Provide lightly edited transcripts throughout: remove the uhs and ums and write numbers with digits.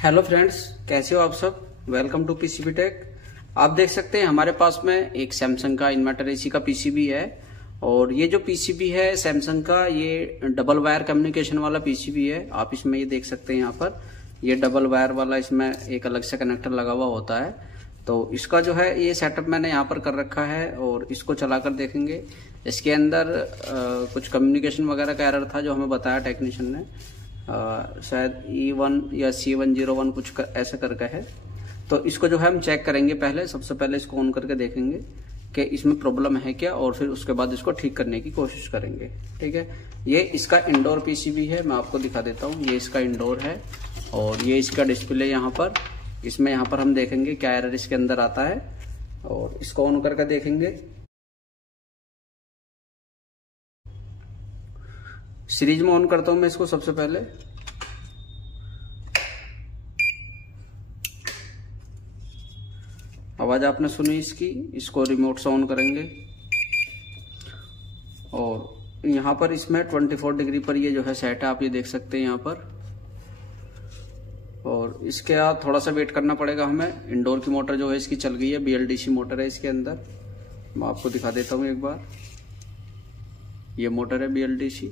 Hello friends, कैसे हो आप सब। Welcome to PCB tech. आप देख सकते हैं हमारे पास में एक सैमसंग का इन्वर्टर एसी का पीसीबी है। और ये जो पीसीबी है सैमसंग का, ये डबल वायर कम्युनिकेशन वाला पीसीबी है। आप इसमें ये देख सकते हैं, यहाँ पर ये डबल वायर वाला इसमें एक अलग से कनेक्टर लगा हुआ होता है। तो इसका जो है ये सेटअप मैंने यहाँ पर कर रखा है और इसको चलाकर देखेंगे। इसके अंदर कुछ कम्युनिकेशन वगैरह का एरर था जो हमें बताया टेक्नीशियन ने। शायद E1 या C101 कुछ ऐसा करके है। तो इसको जो है हम चेक करेंगे। पहले सबसे पहले इसको ऑन करके देखेंगे कि इसमें प्रॉब्लम है क्या, और फिर उसके बाद इसको ठीक करने की कोशिश करेंगे। ठीक है, ये इसका इंडोर पीसीबी है। मैं आपको दिखा देता हूँ, ये इसका इंडोर है और ये इसका डिस्प्ले यहाँ पर। इसमें यहाँ पर हम देखेंगे क्या एरर इसके अंदर आता है और इसको ऑन करके देखेंगे। सीरीज में ऑन करता हूं मैं इसको। सबसे पहले आवाज आपने सुनी इसकी। इसको रिमोट से ऑन करेंगे और यहां पर इसमें 24 डिग्री पर ये जो है सेट है, आप ये देख सकते हैं यहाँ पर। और इसके बाद थोड़ा सा वेट करना पड़ेगा हमें। इंडोर की मोटर जो है इसकी चल गई है, BLDC मोटर है इसके अंदर। मैं आपको दिखा देता हूँ एक बार। ये मोटर है BLDC,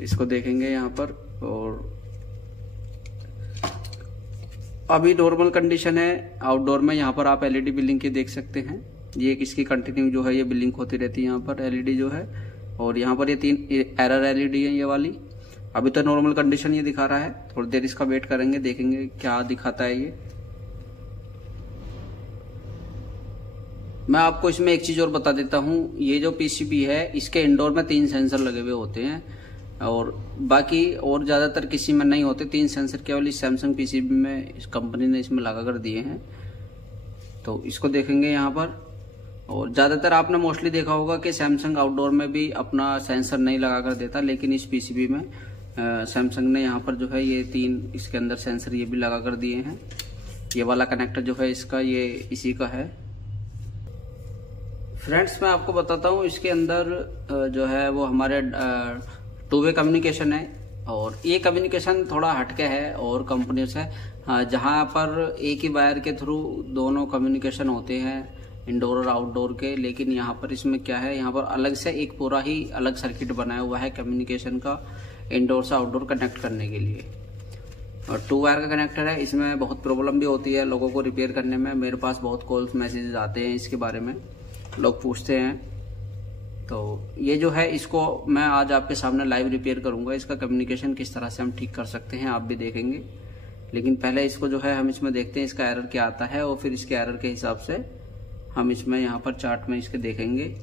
इसको देखेंगे यहाँ पर। और अभी नॉर्मल कंडीशन है। आउटडोर में यहाँ पर आप LED बिलिंग की देख सकते हैं। ये एक इसकी कंटिन्यू जो है ये बिलिंग होती रहती है यहाँ पर LED जो है। और यहाँ पर ये 3 एरर LED है ये वाली। अभी तो नॉर्मल कंडीशन ये दिखा रहा है। थोड़ी देर इसका वेट करेंगे, देखेंगे क्या दिखाता है ये। मैं आपको इसमें एक चीज और बता देता हूँ। ये जो पीसीबी है इसके इंडोर में 3 सेंसर लगे हुए होते हैं और बाकी और ज्यादातर किसी में नहीं होते। 3 सेंसर केवल इस सैमसंग पीसीबी में इस कंपनी ने इसमें लगा कर दिए हैं। तो इसको देखेंगे यहाँ पर। और ज्यादातर आपने मोस्टली देखा होगा कि सैमसंग आउटडोर में भी अपना सेंसर नहीं लगा कर देता, लेकिन इस पीसीबी में सैमसंग ने यहाँ पर जो है ये 3 इसके अंदर सेंसर ये भी लगा कर दिए हैं। ये वाला कनेक्टर जो है इसका, ये इसी का है। फ्रेंड्स, मैं आपको बताता हूँ इसके अंदर जो है वो हमारे 2-वे कम्युनिकेशन है। और ये कम्युनिकेशन थोड़ा हटके है और कंपनियों से, जहां पर एक ही वायर के थ्रू दोनों कम्युनिकेशन होते हैं, इंडोर और आउटडोर के। लेकिन यहाँ पर इसमें क्या है, यहाँ पर अलग से एक पूरा ही अलग सर्किट बनाया हुआ है कम्युनिकेशन का, इंडोर से आउटडोर कनेक्ट करने के लिए। और 2 वायर का कनेक्टर है। इसमें बहुत प्रॉब्लम भी होती है लोगों को रिपेयर करने में। मेरे पास बहुत कॉल्स मैसेजेस आते हैं इसके बारे में, लोग पूछते हैं। तो ये जो है इसको मैं आज आपके सामने लाइव रिपेयर करूंगा। इसका कम्युनिकेशन किस तरह से हम ठीक कर सकते हैं आप भी देखेंगे। लेकिन पहले इसको जो है हम इसमें देखते हैं इसका एरर क्या आता है और फिर इसके एरर के हिसाब से हम इसमें यहाँ पर चार्ट में इसके देखेंगे।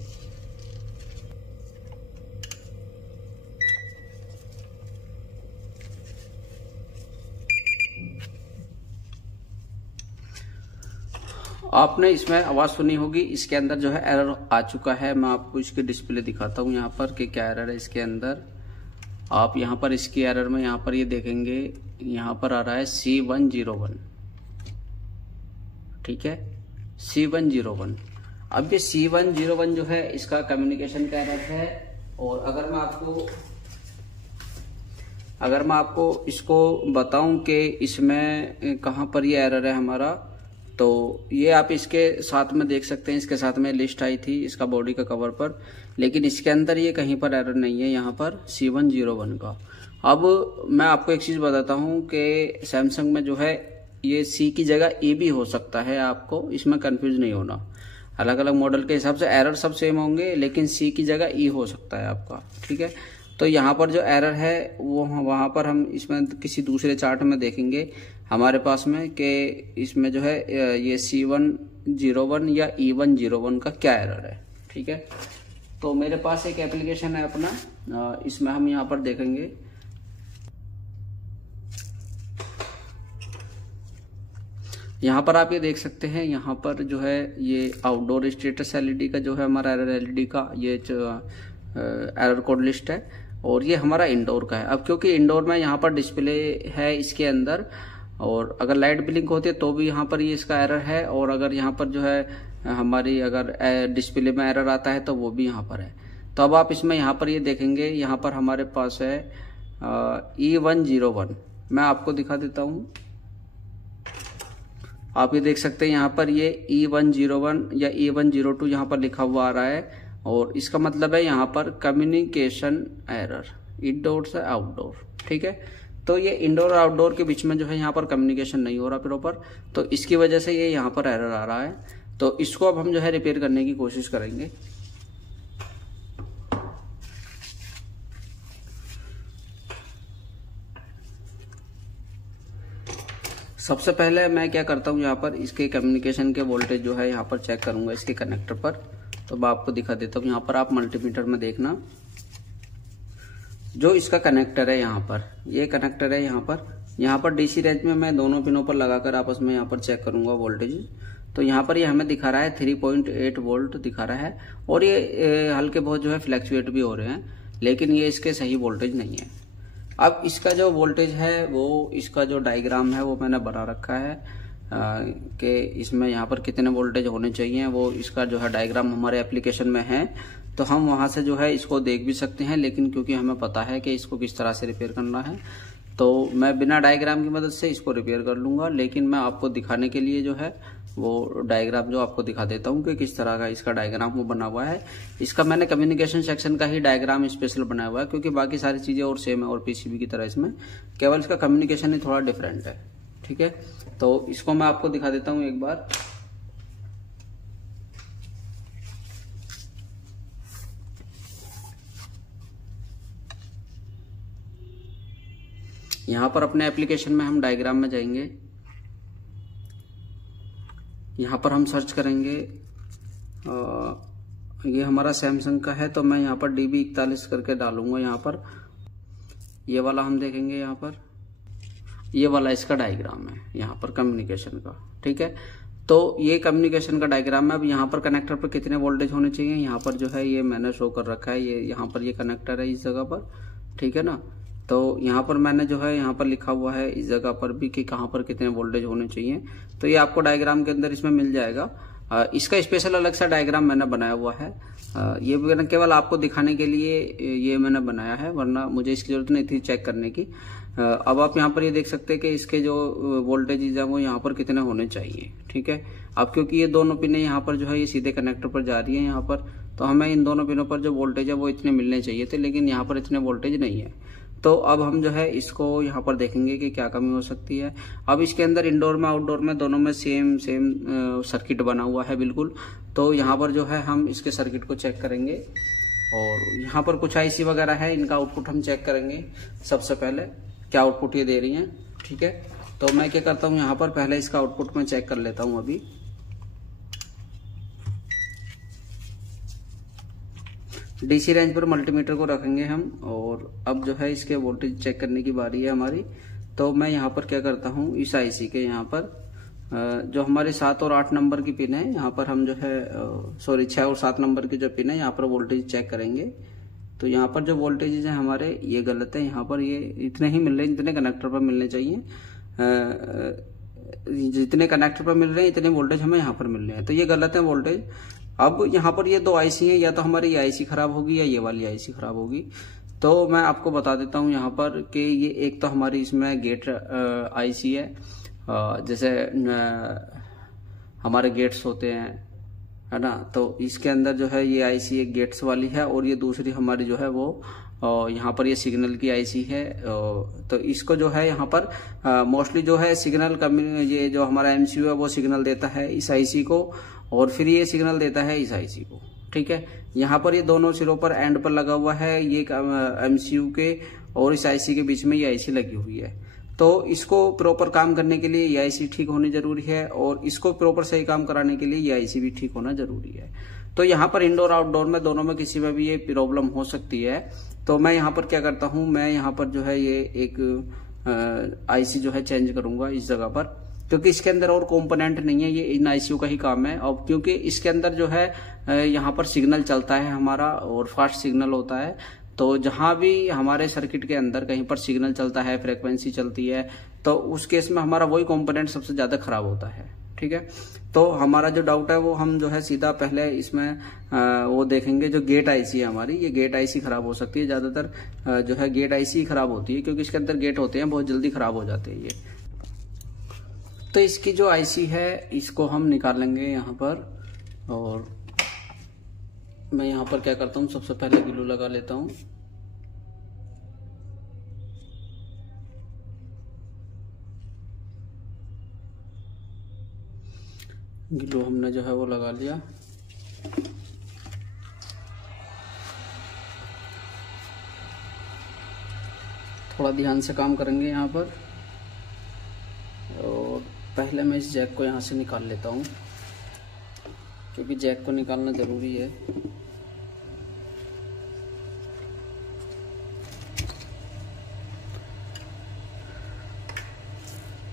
आपने इसमें आवाज सुनी होगी। इसके अंदर जो है एरर आ चुका है। मैं आपको इसकी डिस्प्ले दिखाता हूँ यहाँ पर कि क्या एरर है इसके अंदर। आप यहाँ पर इसकी एरर में यहाँ पर ये देखेंगे, यहाँ पर आ रहा है C101। ठीक है, C101। अब ये C101 जो है इसका कम्युनिकेशन का एरर है। और अगर मैं आपको इसको बताऊं कि इसमें कहाँ पर ये एरर है हमारा, तो ये आप इसके साथ में देख सकते हैं। इसके साथ में लिस्ट आई थी इसका बॉडी का कवर पर, लेकिन इसके अंदर ये कहीं पर एरर नहीं है यहाँ पर C101 का। अब मैं आपको एक चीज बताता हूँ कि सैमसंग में जो है ये C की जगह E भी हो सकता है। आपको इसमें कंफ्यूज नहीं होना। अलग अलग मॉडल के हिसाब से एरर सब सेम होंगे, लेकिन C की जगह E हो सकता है आपका। ठीक है, तो यहाँ पर जो एरर है वो वहां पर हम इसमें किसी दूसरे चार्ट में देखेंगे हमारे पास में कि इसमें जो है ये C101 या E101 का क्या एरर है। ठीक है, तो मेरे पास एक एप्लीकेशन है अपना, इसमें हम यहाँ पर देखेंगे। यहाँ पर आप ये देख सकते हैं, यहाँ पर जो है ये आउटडोर स्टेटस LED का जो है हमारा एरर LED का ये एरर कोड लिस्ट है। और ये हमारा इंडोर का है। अब क्योंकि इंडोर में यहाँ पर डिस्प्ले है इसके अंदर, और अगर लाइट ब्लिंक होती है तो भी यहाँ पर ये इसका एरर है। और अगर यहाँ पर जो है हमारी अगर डिस्प्ले में एरर आता है तो वो भी यहाँ पर है। तो अब आप इसमें यहाँ पर ये देखेंगे, यहाँ पर हमारे पास है E101। मैं आपको दिखा देता हूँ आप ये देख सकते हैं यहाँ पर ये E101 या E102 यहाँ पर लिखा हुआ आ रहा है, और इसका मतलब है यहाँ पर कम्युनिकेशन एरर, इंडोर से आउटडोर। ठीक है, तो ये इंडोर और आउटडोर के बीच में जो है यहाँ पर कम्युनिकेशन नहीं हो रहा प्रॉपर, तो इसकी वजह से ये यहाँ पर एरर आ रहा है। तो इसको अब हम जो है रिपेयर करने की कोशिश करेंगे। सबसे पहले मैं क्या करता हूँ, यहाँ पर इसके कम्युनिकेशन के वोल्टेज जो है यहाँ पर चेक करूंगा इसके कनेक्टर पर। तो मैं आपको दिखा देता हूँ, यहाँ पर आप मल्टीमीटर में देखना, जो इसका कनेक्टर है यहाँ पर, ये कनेक्टर है यहाँ पर डीसी रेंज में मैं दोनों पिनों पर लगाकर आपस में यहाँ पर चेक करूंगा वोल्टेज। तो यहाँ पर ये हमें दिखा रहा है 3.8 वोल्ट दिखा रहा है, और ये हल्के बहुत जो है फ्लैक्चुएट भी हो रहे हैं, लेकिन ये इसके सही वोल्टेज नहीं है। अब इसका जो वोल्टेज है वो, इसका जो डायग्राम है वो मैंने बना रखा है कि इसमें यहाँ पर कितने वोल्टेज होने चाहिए, वो इसका जो है डायग्राम हमारे एप्लीकेशन में है, तो हम वहां से जो है इसको देख भी सकते हैं। लेकिन क्योंकि हमें पता है कि इसको किस तरह से रिपेयर करना है, तो मैं बिना डायग्राम की मदद से इसको रिपेयर कर लूंगा। लेकिन मैं आपको दिखाने के लिए जो है वो डायग्राम जो आपको दिखा देता हूँ कि किस तरह का इसका डायग्राम वो बना हुआ है। इसका मैंने कम्युनिकेशन सेक्शन का ही डायग्राम स्पेशल बनाया हुआ है, क्योंकि बाकी सारी चीजें और सेम है और पीसीबी की तरह इसमें केवल इसका कम्युनिकेशन ही थोड़ा डिफरेंट है। ठीक है, तो इसको मैं आपको दिखा देता हूँ एक बार। यहाँ पर अपने एप्लीकेशन में हम डायग्राम में जाएंगे, यहाँ पर हम सर्च करेंगे, ये हमारा सैमसंग का है, तो मैं यहाँ पर DB41 करके डालूंगा। यहाँ पर ये वाला हम देखेंगे, यहाँ पर ये वाला इसका डायग्राम है यहाँ पर कम्युनिकेशन का। ठीक है, तो ये कम्युनिकेशन का डायग्राम है। अब यहाँ पर कनेक्टर पर कितने वोल्टेज होने चाहिए, यहाँ पर जो है ये मैंने शो कर रखा है, ये यहाँ पर ये कनेक्टर है इस जगह पर। ठीक है ना, तो यहाँ पर मैंने जो है यहाँ पर लिखा हुआ है इस जगह पर भी कि कहाँ पर कितने वोल्टेज होने चाहिए, तो ये आपको डायग्राम के अंदर इसमें मिल जाएगा। इसका स्पेशल अलग सा डायग्राम मैंने बनाया हुआ है, ये मैंने केवल आपको दिखाने के लिए ये मैंने बनाया है, वरना मुझे इसकी जरूरत नहीं थी चेक करने की। अब आप यहाँ पर ये देख सकते हैं कि इसके जो वोल्टेज है वो यहाँ पर कितने होने चाहिए। ठीक है, अब क्योंकि ये दोनों पिनें यहाँ पर जो है ये सीधे कनेक्टर पर जा रही है यहाँ पर, तो हमें इन दोनों पिनों पर जो वोल्टेज है वो इतने मिलने चाहिए थे, लेकिन यहाँ पर इतने वोल्टेज नहीं है। तो अब हम जो है इसको यहाँ पर देखेंगे कि क्या कमी हो सकती है। अब इसके अंदर इंडोर में आउटडोर में दोनों में सेम सर्किट बना हुआ है बिल्कुल। तो यहाँ पर जो है हम इसके सर्किट को चेक करेंगे, और यहाँ पर कुछ आईसी वगैरह है, इनका आउटपुट हम चेक करेंगे सबसे पहले, क्या आउटपुट ये दे रही हैं। ठीक है, तो मैं क्या करता हूँ, यहाँ पर पहले इसका आउटपुट मैं चेक कर लेता हूँ अभी। डीसी रेंज पर मल्टीमीटर को रखेंगे हम, और अब जो है इसके वोल्टेज चेक करने की बारी है हमारी। तो मैं यहाँ पर क्या करता हूँ, इस आईसी के यहाँ पर जो हमारे 7 और 8 नंबर की पिन है, यहाँ पर हम जो है 6 और 7 नंबर की जो पिन है यहाँ पर वोल्टेज चेक करेंगे। तो यहाँ पर जो वोल्टेज है हमारे ये गलत है, यहाँ पर ये इतने ही मिल रहे हैं जितने कनेक्टर पर मिलने चाहिए, जितने कनेक्टर पर मिल रहे हैं इतने वोल्टेज हमें यहाँ पर मिल रहे हैं, तो ये गलत है वोल्टेज। अब यहाँ पर ये 2 आईसी है, या तो हमारी ये आईसी खराब होगी या ये वाली आईसी खराब होगी। तो मैं आपको बता देता हूँ यहाँ पर कि ये एक तो हमारी इसमें गेट आईसी है, जैसे हमारे गेट्स होते हैं, है ना, तो इसके अंदर जो है ये आईसी एक गेट्स वाली है, और ये दूसरी हमारी जो है वो यहाँ पर ये सिग्नल की आईसी है। तो इसको जो है यहाँ पर मोस्टली जो है सिग्नल ये जो हमारा एमसीयू है वो सिग्नल देता है इस आईसी को, और फिर ये सिग्नल देता है इस आईसी को। ठीक है, यहाँ पर ये दोनों सिरों पर एंड पर लगा हुआ है, ये एमसीयू के और इस आईसी के बीच में ये आईसी लगी हुई है। तो इसको प्रॉपर काम करने के लिए ये आईसी ठीक होनी जरूरी है, और इसको प्रॉपर सही काम कराने के लिए ये आईसी भी ठीक होना जरूरी है। तो यहाँ पर इंडोर आउटडोर में दोनों में किसी में भी ये प्रॉब्लम हो सकती है। तो मैं यहाँ पर क्या करता हूँ, मैं यहाँ पर जो है ये एक आईसी जो है चेंज करूंगा इस जगह पर, क्योंकि इसके अंदर और कंपोनेंट नहीं है, ये इन आईसीयू का ही काम है। और क्योंकि इसके अंदर जो है यहाँ पर सिग्नल चलता है हमारा, और फास्ट सिग्नल होता है, तो जहां भी हमारे सर्किट के अंदर कहीं पर सिग्नल चलता है, फ्रीक्वेंसी चलती है, तो उस केस में हमारा वही कंपोनेंट सबसे ज्यादा खराब होता है। ठीक है, तो हमारा जो डाउट है वो हम जो है सीधा पहले इसमें वो देखेंगे, जो गेट आईसी है हमारी, ये गेट आईसी खराब हो सकती है। ज्यादातर जो है गेट आईसी खराब होती है, क्योंकि इसके अंदर गेट होते हैं बहुत जल्दी खराब हो जाते हैं ये। तो तो इसकी जो आईसी है इसको हम निकालेंगे यहाँ पर। और मैं यहाँ पर क्या करता हूँ, सबसे पहले ग्लू लगा लेता हूँ। ग्लू हमने जो है वो लगा लिया। थोड़ा ध्यान से काम करेंगे यहाँ पर। और पहले मैं इस जैक को यहाँ से निकाल लेता हूँ, क्योंकि जैक को निकालना ज़रूरी है।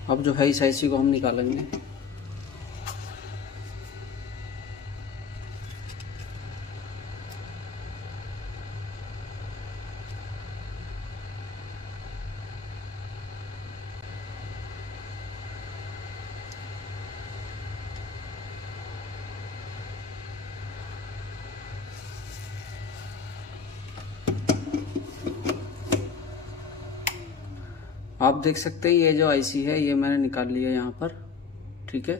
अब जो है इस आईसी को हम निकालेंगे। आप देख सकते हैं ये जो आईसी है ये मैंने निकाल लिया यहाँ पर, ठीक है।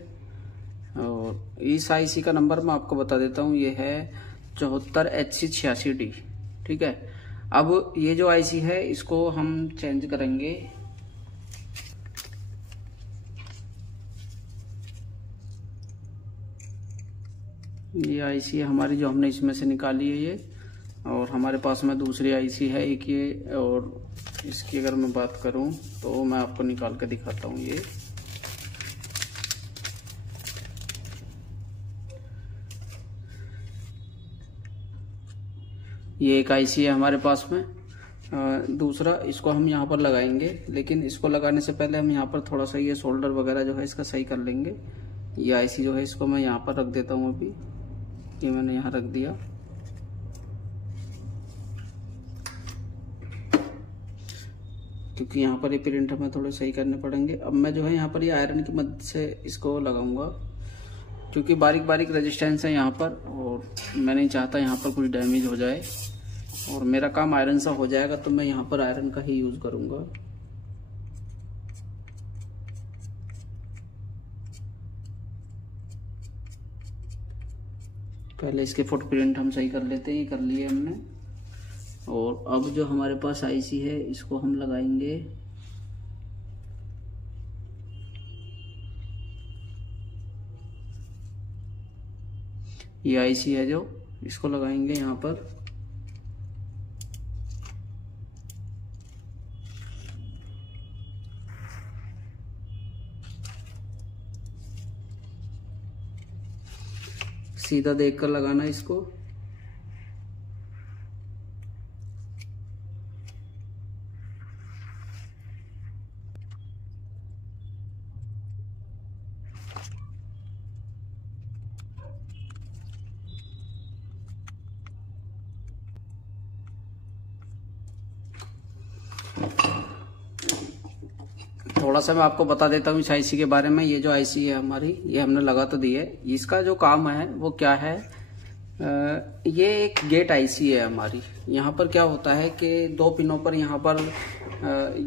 और इस आईसी का नंबर मैं आपको बता देता हूँ, ये है 74HC86D, ठीक है। अब ये जो आईसी है इसको हम चेंज करेंगे। ये आईसी है हमारी जो हमने इसमें से निकाली है ये। और हमारे पास में दूसरी आईसी है एक ये, और इसकी अगर मैं बात करूं तो मैं आपको निकाल के दिखाता हूं। ये एक आईसी है हमारे पास में। दूसरा इसको हम यहाँ पर लगाएंगे, लेकिन इसको लगाने से पहले हम यहाँ पर थोड़ा सा ये शोल्डर वगैरह जो है इसका सही कर लेंगे। ये आईसी जो है इसको मैं यहाँ पर रख देता हूँ। अभी ये मैंने यहाँ रख दिया। क्योंकि यहाँ पर ये प्रिंट हमें थोड़े सही करने पड़ेंगे। अब मैं जो है यहाँ पर ये आयरन की मदद से इसको लगाऊंगा, क्योंकि बारीक बारीक रेजिस्टेंस है यहाँ पर, और मैं नहीं चाहता यहाँ पर कुछ डैमेज हो जाए। और मेरा काम आयरन सा हो जाएगा तो मैं यहाँ पर आयरन का ही यूज करूंगा। पहले इसके फुटप्रिंट हम सही कर लेते हैं। ये कर लिए हमने। और अब जो हमारे पास आईसी है इसको हम लगाएंगे। ये आईसी है जो, इसको लगाएंगे यहाँ पर। सीधा देखकर लगाना इसको। थोड़ा सा मैं आपको बता देता हूँ इस आईसी के बारे में। ये जो आईसी है हमारी, ये हमने लगा तो दी है। इसका जो काम है वो क्या है, ये एक गेट आईसी है हमारी। यहाँ पर क्या होता है कि दो पिनों पर यहाँ पर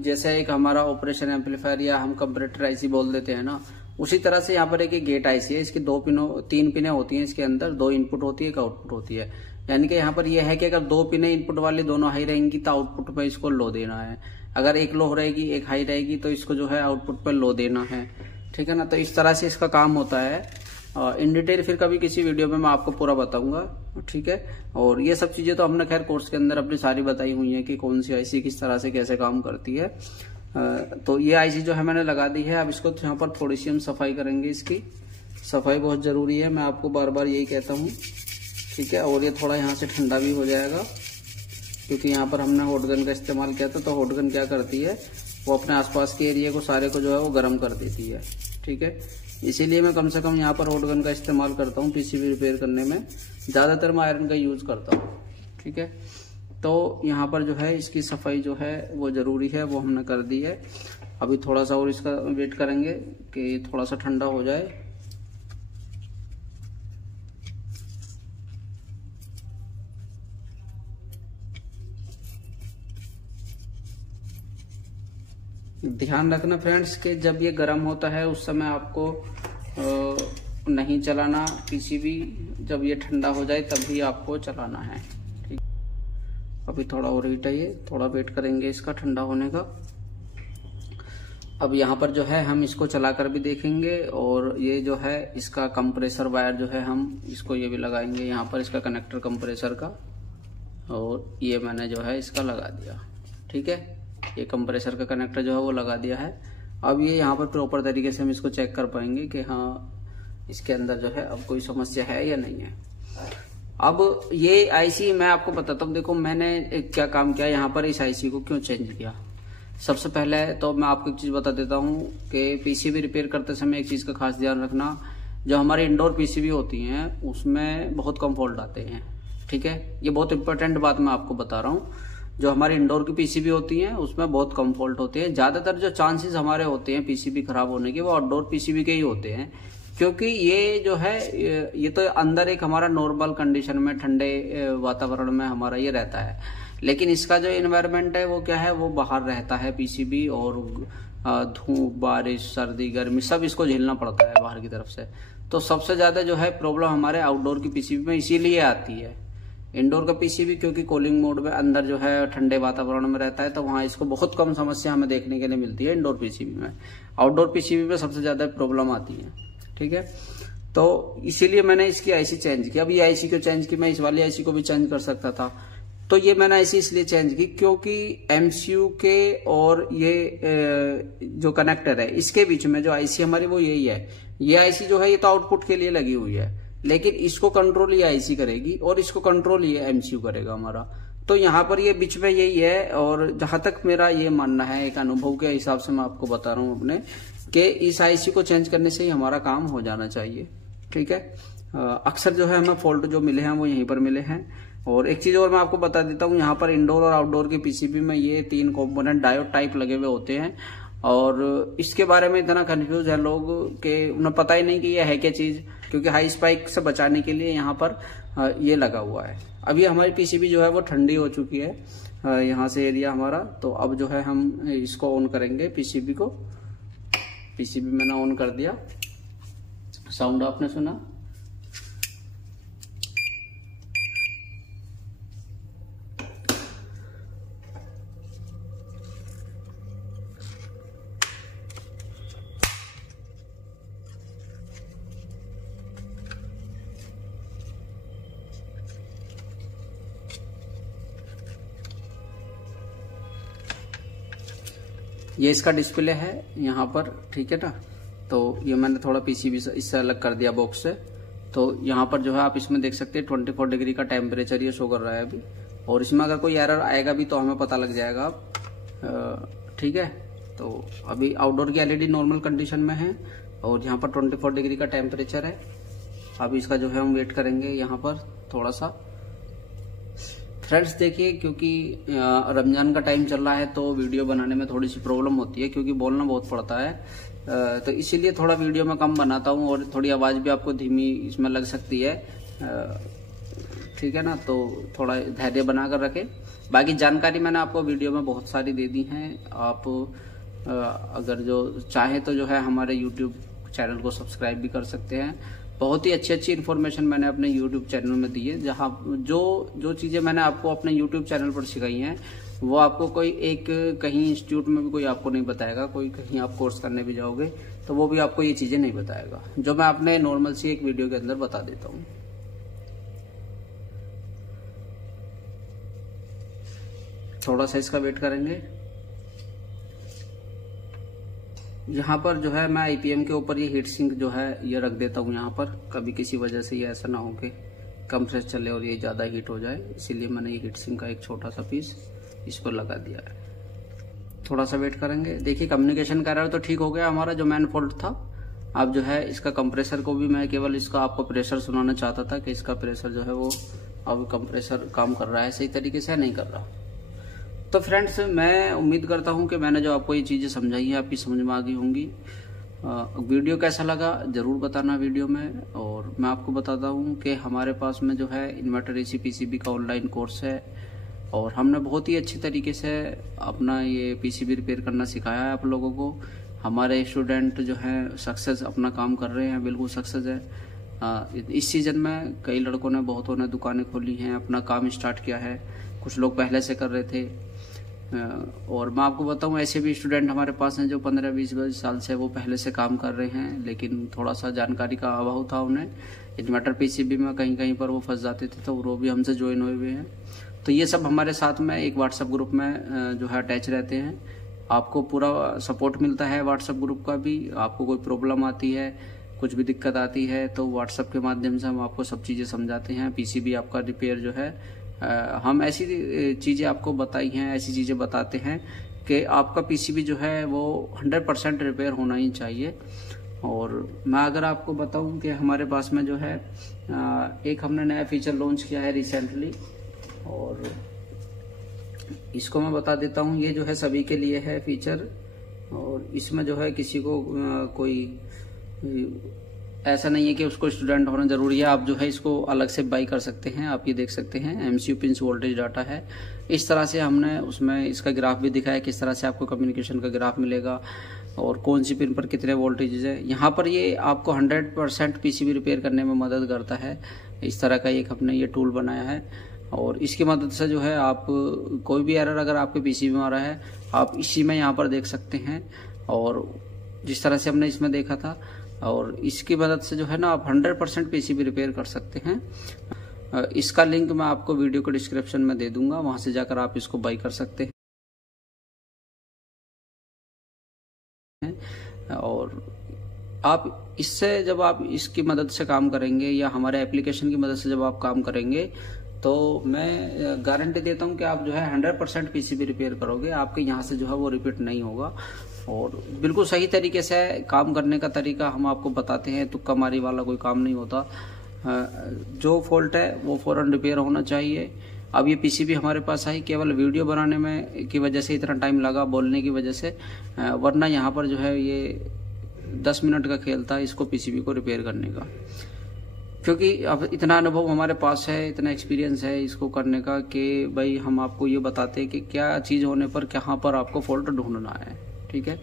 जैसे एक हमारा ऑपरेशन एम्पलीफायर या हम कंपैरेटर आईसी बोल देते हैं ना, उसी तरह से यहाँ पर एक गेट आईसी है। इसकी तीन पिनें होती हैं इसके अंदर, दो इनपुट होती है, एक आउटपुट होती है। यानी कि यहाँ पर यह है कि अगर दो पिनें इनपुट वाली दोनों हाई रहेंगी तो आउटपुट पे इसको लो देना है। अगर एक लो रहेगी एक हाई रहेगी तो इसको जो है आउटपुट पे लो देना है, ठीक है ना। तो इस तरह से इसका काम होता है। इन डिटेल फिर कभी किसी वीडियो में मैं आपको पूरा बताऊंगा, ठीक है। और ये सब चीजें तो हमने खैर कोर्स के अंदर अपनी सारी बताई हुई है कि कौन सी आईसी किस तरह से कैसे काम करती है। तो ये आईसी जो है मैंने लगा दी है। अब इसको यहाँ पर थोड़ी सी हम सफाई करेंगे। इसकी सफाई बहुत जरूरी है, मैं आपको बार बार यही कहता हूँ, ठीक है। और ये थोड़ा यहाँ से ठंडा भी हो जाएगा, क्योंकि यहाँ पर हमने हॉट गन का इस्तेमाल किया था। तो हॉट गन क्या करती है, वो अपने आसपास के एरिया को सारे को जो है वो गर्म कर देती है, ठीक है। इसीलिए मैं कम से कम यहाँ पर हॉट गन का इस्तेमाल करता हूँ पीसीबी रिपेयर करने में। ज्यादातर मैं आयरन का यूज करता हूँ, ठीक है। तो यहाँ पर जो है इसकी सफाई जो है वो जरूरी है, वो हमने कर दी है। अभी थोड़ा सा और इसका वेट करेंगे कि थोड़ा सा ठंडा हो जाए। ध्यान रखना फ्रेंड्स कि जब ये गर्म होता है उस समय आपको नहीं चलाना पीसीबी, जब ये ठंडा हो जाए तभी आपको चलाना है। ठीक, अभी थोड़ा और हीट है, ये थोड़ा वेट करेंगे इसका ठंडा होने का। अब यहाँ पर जो है हम इसको चलाकर भी देखेंगे, और ये जो है इसका कंप्रेसर वायर जो है हम इसको ये भी लगाएंगे यहाँ पर, इसका कनेक्टर कंप्रेसर का, और ये मैंने जो है इसका लगा दिया। ठीक है, ये कंप्रेसर का कनेक्टर जो है वो लगा दिया है। अब ये यहाँ पर प्रॉपर तरीके से हम इसको चेक कर पाएंगे कि हाँ इसके अंदर जो है अब कोई समस्या है या नहीं है। अब ये आईसी मैं आपको बताता हूँ। देखो मैंने क्या काम किया यहाँ पर, इस आईसी को क्यों चेंज किया। सबसे पहले तो मैं आपको एक चीज बता देता हूँ कि पीसीबी रिपेयर करते समय एक चीज का खास ध्यान रखना, जो हमारी इंडोर पीसीबी होती हैं उसमें बहुत कम फॉल्ट आते हैं। ठीक है, ये बहुत इंपॉर्टेंट बात मैं आपको बता रहा हूँ। जो हमारी इंडोर की पीसीबी होती हैं उसमें बहुत कम फॉल्ट होते हैं। ज्यादातर जो चांसेस हमारे होते हैं पीसीबी खराब होने के वो आउटडोर पीसीबी के ही होते हैं, क्योंकि ये जो है ये तो अंदर एक हमारा नॉर्मल कंडीशन में ठंडे वातावरण में हमारा ये रहता है, लेकिन इसका जो एनवायरनमेंट है वो क्या है, वो बाहर रहता है पीसीबी, और धूप, बारिश, सर्दी, गर्मी सब इसको झेलना पड़ता है बाहर की तरफ से। तो सबसे ज्यादा जो है प्रॉब्लम हमारे आउटडोर की पीसीबी में इसीलिए आती है। इंडोर का पीसीबी क्योंकि कूलिंग मोड में अंदर जो है ठंडे वातावरण में रहता है, तो वहां इसको बहुत कम समस्या हमें देखने के लिए मिलती है इंडोर पीसीबी में। आउटडोर पीसीबी में सबसे ज्यादा प्रॉब्लम आती है। ठीक है, तो इसीलिए मैंने इसकी आईसी चेंज की। अब ये आईसी को चेंज की, मैं इस वाली आईसी को भी चेंज कर सकता था, तो ये मैंने आईसी इसलिए चेंज की क्योंकि एमसीयू के और ये जो कनेक्टर है इसके बीच में जो आईसी हमारी वो यही है। ये आईसी जो है ये तो आउटपुट के लिए लगी हुई है, लेकिन इसको कंट्रोल ये आईसी करेगी और इसको कंट्रोल ये एमसीयू करेगा हमारा। तो यहाँ पर ये बीच में यही है, और जहां तक मेरा ये मानना है, एक अनुभव के हिसाब से मैं आपको बता रहा हूँ अपने, कि इस आईसी को चेंज करने से ही हमारा काम हो जाना चाहिए। ठीक है, अक्सर जो है हमें फॉल्ट जो मिले हैं वो यहीं पर मिले हैं। और एक चीज और मैं आपको बता देता हूँ, यहाँ पर इंडोर और आउटडोर के पीसीबी में ये 3 कंपोनेंट डायोड टाइप लगे हुए होते हैं, और इसके बारे में इतना कंफ्यूज है लोग कि उन्हें पता ही नहीं कि ये है क्या चीज, क्योंकि हाई स्पाइक से बचाने के लिए यहाँ पर ये लगा हुआ है। अब ये हमारी पीसीबी जो है वो ठंडी हो चुकी है, यहाँ से एरिया हमारा। तो अब जो है हम इसको ऑन करेंगे पीसीबी को। पीसीबी मैंने ऑन कर दिया, साउंड आपने सुना। ये इसका डिस्प्ले है यहाँ पर। ठीक है ना, तो ये मैंने थोड़ा पीसीबी इससे अलग कर दिया बॉक्स से। तो यहाँ पर जो है आप इसमें देख सकते हैं 24 डिग्री का टेम्परेचर ये शो कर रहा है अभी, और इसमें अगर कोई एरर आएगा भी तो हमें पता लग जाएगा अब। ठीक है, तो अभी आउटडोर की एलईडी नॉर्मल कंडीशन में है, और यहाँ पर 24 डिग्री का टेम्परेचर है। अब इसका जो है हम वेट करेंगे यहाँ पर थोड़ा सा। फ्रेंड्स देखिए, क्योंकि रमजान का टाइम चल रहा है तो वीडियो बनाने में थोड़ी सी प्रॉब्लम होती है, क्योंकि बोलना बहुत पड़ता है, तो इसीलिए थोड़ा वीडियो में कम बनाता हूँ, और थोड़ी आवाज भी आपको धीमी इसमें लग सकती है। ठीक है ना, तो थोड़ा धैर्य बनाकर रखें। बाकी जानकारी मैंने आपको वीडियो में बहुत सारी दे दी हैं। आप अगर जो चाहे तो जो है हमारे यूट्यूब चैनल को सब्सक्राइब भी कर सकते हैं। बहुत ही अच्छी अच्छी इन्फॉर्मेशन मैंने अपने यूट्यूब चैनल में दी है, जहाँ जो चीजें मैंने आपको अपने यूट्यूब चैनल पर सिखाई हैं वो आपको कोई एक कहीं इंस्टीट्यूट में भी कोई आपको नहीं बताएगा। कोई कहीं आप कोर्स करने भी जाओगे तो वो भी आपको ये चीजें नहीं बताएगा, जो मैं अपने नॉर्मल सी एक वीडियो के अंदर बता देता हूँ। थोड़ा सा इसका वेट करेंगे। यहाँ पर जो है मैं आईपीएम के ऊपर ये हीट सिंक जो है ये रख देता हूँ यहाँ पर, कभी किसी वजह से ये ऐसा ना हो कि कंप्रेस चले और ये ज्यादा हीट हो जाए, इसीलिए मैंने ये हीट सिंक का एक छोटा सा पीस इस पर लगा दिया है। थोड़ा सा वेट करेंगे। देखिए कम्युनिकेशन का एरर तो ठीक हो गया हमारा, जो मेन फॉल्ट था। अब जो है इसका कंप्रेसर को भी मैं केवल इसका आपको प्रेशर सुनाना चाहता था कि इसका प्रेशर जो है वो अब कंप्रेसर काम कर रहा है सही तरीके से, नहीं कर रहा। तो फ्रेंड्स मैं उम्मीद करता हूं कि मैंने जो आपको ये चीजें समझाई है आपकी समझ में आ गई होंगी। वीडियो कैसा लगा जरूर बताना वीडियो में। और मैं आपको बताता हूं कि हमारे पास में जो है इन्वर्टर एसी पीसीबी का ऑनलाइन कोर्स है, और हमने बहुत ही अच्छे तरीके से अपना ये पीसीबी रिपेयर करना सिखाया है आप लोगों को। हमारे स्टूडेंट जो हैं सक्सेस अपना काम कर रहे हैं, बिल्कुल सक्सेस है। इस सीज़न में कई लड़कों ने, बहुतों ने दुकानें खोली हैं, अपना काम स्टार्ट किया है। कुछ लोग पहले से कर रहे थे। और मैं आपको बताऊं, ऐसे भी स्टूडेंट हमारे पास हैं जो 15-20 साल से वो पहले से काम कर रहे हैं, लेकिन थोड़ा सा जानकारी का अभाव था उन्हें। इन्वर्टर पीसीबी में कहीं कहीं पर वो फंस जाते थे, तो वो भी हमसे ज्वाइन हुए हुए हैं। तो ये सब हमारे साथ में एक व्हाट्सएप ग्रुप में जो है अटैच रहते हैं। आपको पूरा सपोर्ट मिलता है व्हाट्सएप ग्रुप का भी। आपको कोई प्रॉब्लम आती है, कुछ भी दिक्कत आती है, तो व्हाट्सएप के माध्यम से हम आपको सब चीज़ें समझाते हैं। पीसीबी आपका रिपेयर जो है, हम ऐसी चीज़ें आपको बताई हैं, ऐसी चीज़ें बताते हैं कि आपका पीसीबी जो है वो 100% रिपेयर होना ही चाहिए। और मैं अगर आपको बताऊं कि हमारे पास में जो है एक हमने नया फीचर लॉन्च किया है रिसेंटली, और इसको मैं बता देता हूं। ये जो है सभी के लिए है फीचर, और इसमें जो है किसी को कोई ऐसा नहीं है कि उसको स्टूडेंट होना जरूरी है। आप जो है इसको अलग से बाई कर सकते हैं। आप ये देख सकते हैं एमसीयू पिंस वोल्टेज डाटा है। इस तरह से हमने उसमें इसका ग्राफ भी दिखाया, किस तरह से आपको कम्युनिकेशन का ग्राफ मिलेगा और कौन सी पिन पर कितने वोल्टेज है। यहाँ पर ये आपको 100% पीसीबी रिपेयर करने में मदद करता है। इस तरह का एक हमने ये टूल बनाया है, और इसकी मदद से जो है आप कोई भी एरर अगर आपके पीसीबी में आ रहा है, आप इसी में यहाँ पर देख सकते हैं। और जिस तरह से हमने इसमें देखा था, और इसकी मदद से जो है ना आप 100% पीसीबी रिपेयर कर सकते हैं। इसका लिंक मैं आपको वीडियो के डिस्क्रिप्शन में दे दूंगा, वहां से जाकर आप इसको बाई कर सकते हैं। और आप इससे, जब आप इसकी मदद से काम करेंगे या हमारे एप्लीकेशन की मदद से जब आप काम करेंगे, तो मैं गारंटी देता हूं कि आप जो है 100% पीसीबी रिपेयर करोगे। आपके यहाँ से जो है वो रिपीट नहीं होगा। और बिल्कुल सही तरीके से काम करने का तरीका हम आपको बताते हैं। तुक्का मारी वाला कोई काम नहीं होता। जो फॉल्ट है वो फौरन रिपेयर होना चाहिए। अब ये पीसीबी हमारे पास आई केवल वीडियो बनाने में की वजह से इतना टाइम लगा, बोलने की वजह से, वरना यहाँ पर जो है ये 10 मिनट का खेल था इसको पीसीबी को रिपेयर करने का। क्योंकि अब इतना अनुभव हमारे पास है, इतना एक्सपीरियंस है इसको करने का, कि भाई हम आपको ये बताते हैं कि क्या चीज़ होने पर कहाँ पर आपको फॉल्ट ढूंढना है। ठीक है,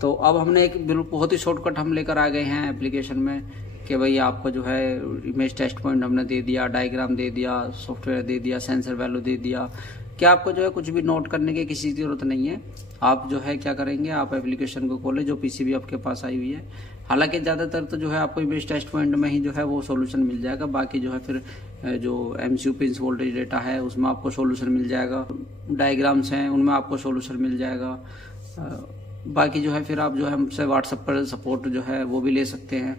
तो अब हमने एक बिल्कुल बहुत ही शॉर्टकट हम लेकर आ गए हैं एप्लीकेशन में, कि भाई आपको जो है इमेज टेस्ट पॉइंट हमने दे दिया, डायग्राम दे दिया, सॉफ्टवेयर दे दिया, सेंसर वैल्यू दे दिया। क्या आपको जो है कुछ भी नोट करने की किसी जरूरत नहीं है। आप जो है क्या करेंगे, आप एप्लीकेशन को खोलें जो पीसीबी आपके पास आई हुई है। हालांकि ज़्यादातर तो जो है आपको इमेज टेस्ट पॉइंट में ही जो है वो सॉल्यूशन मिल जाएगा। बाकी जो है फिर जो एमसीयू पिंस वोल्टेज डेटा है उसमें आपको सॉल्यूशन मिल जाएगा, डायग्राम्स हैं उनमें आपको सॉल्यूशन मिल जाएगा। बाकी जो है फिर आप जो है हमसे व्हाट्सएप पर सपोर्ट जो है वो भी ले सकते हैं,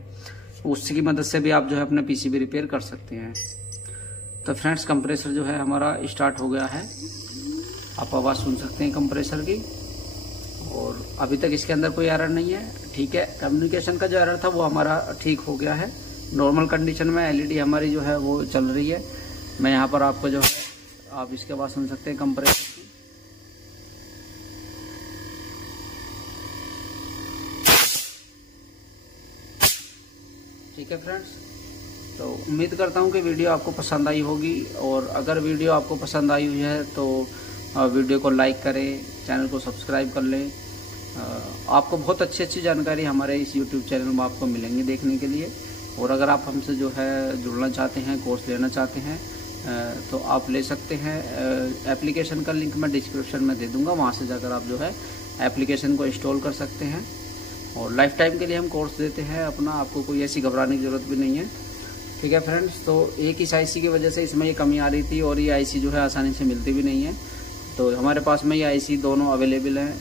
उसकी मदद से भी आप जो है अपना पीसीबी रिपेयर कर सकते हैं। तो फ्रेंड्स, कंप्रेसर जो है हमारा स्टार्ट हो गया है। आप आवाज़ सुन सकते हैं कंप्रेसर की, और अभी तक इसके अंदर कोई एरर नहीं है। ठीक है, कम्युनिकेशन का जो एरर था वो हमारा ठीक हो गया है। नॉर्मल कंडीशन में एलईडी हमारी जो है वो चल रही है। मैं यहाँ पर आपको जो है आप इसकी आवाज़ सुन सकते हैं कंप्रेसर की। ठीक है फ्रेंड्स, तो उम्मीद करता हूँ कि वीडियो आपको पसंद आई होगी। और अगर वीडियो आपको पसंद आई हुई है तो वीडियो को लाइक करें, चैनल को सब्सक्राइब कर लें। आपको बहुत अच्छी जानकारी हमारे इस यूट्यूब चैनल में आपको मिलेंगे देखने के लिए। और अगर आप हमसे जो है जुड़ना चाहते हैं, कोर्स लेना चाहते हैं, तो आप ले सकते हैं। एप्लीकेशन का लिंक मैं डिस्क्रिप्शन में दे दूँगा, वहाँ से जाकर आप जो है एप्लीकेशन को इंस्टॉल कर सकते हैं। और लाइफ टाइम के लिए हम कोर्स देते हैं अपना, आपको कोई ऐसी घबराने की ज़रूरत भी नहीं है। ठीक है फ्रेंड्स, तो एक इस आईसी की वजह से इसमें ये कमी आ रही थी, और ये आईसी जो है आसानी से मिलती भी नहीं है। तो हमारे पास में ये आईसी दोनों अवेलेबल हैं,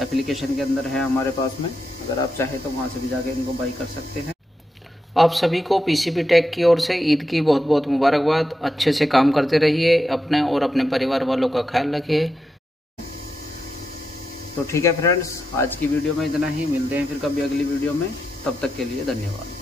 एप्लीकेशन के अंदर है हमारे पास में। अगर आप चाहें तो वहाँ से भी जाके इनको बाई कर सकते हैं। आप सभी को पीसीबी टेक की ओर से ईद की बहुत बहुत मुबारकबाद। अच्छे से काम करते रहिए, अपने और अपने परिवार वालों का ख्याल रखिए। तो ठीक है फ्रेंड्स, आज की वीडियो में इतना ही। मिलते हैं फिर कभी अगली वीडियो में, तब तक के लिए धन्यवाद।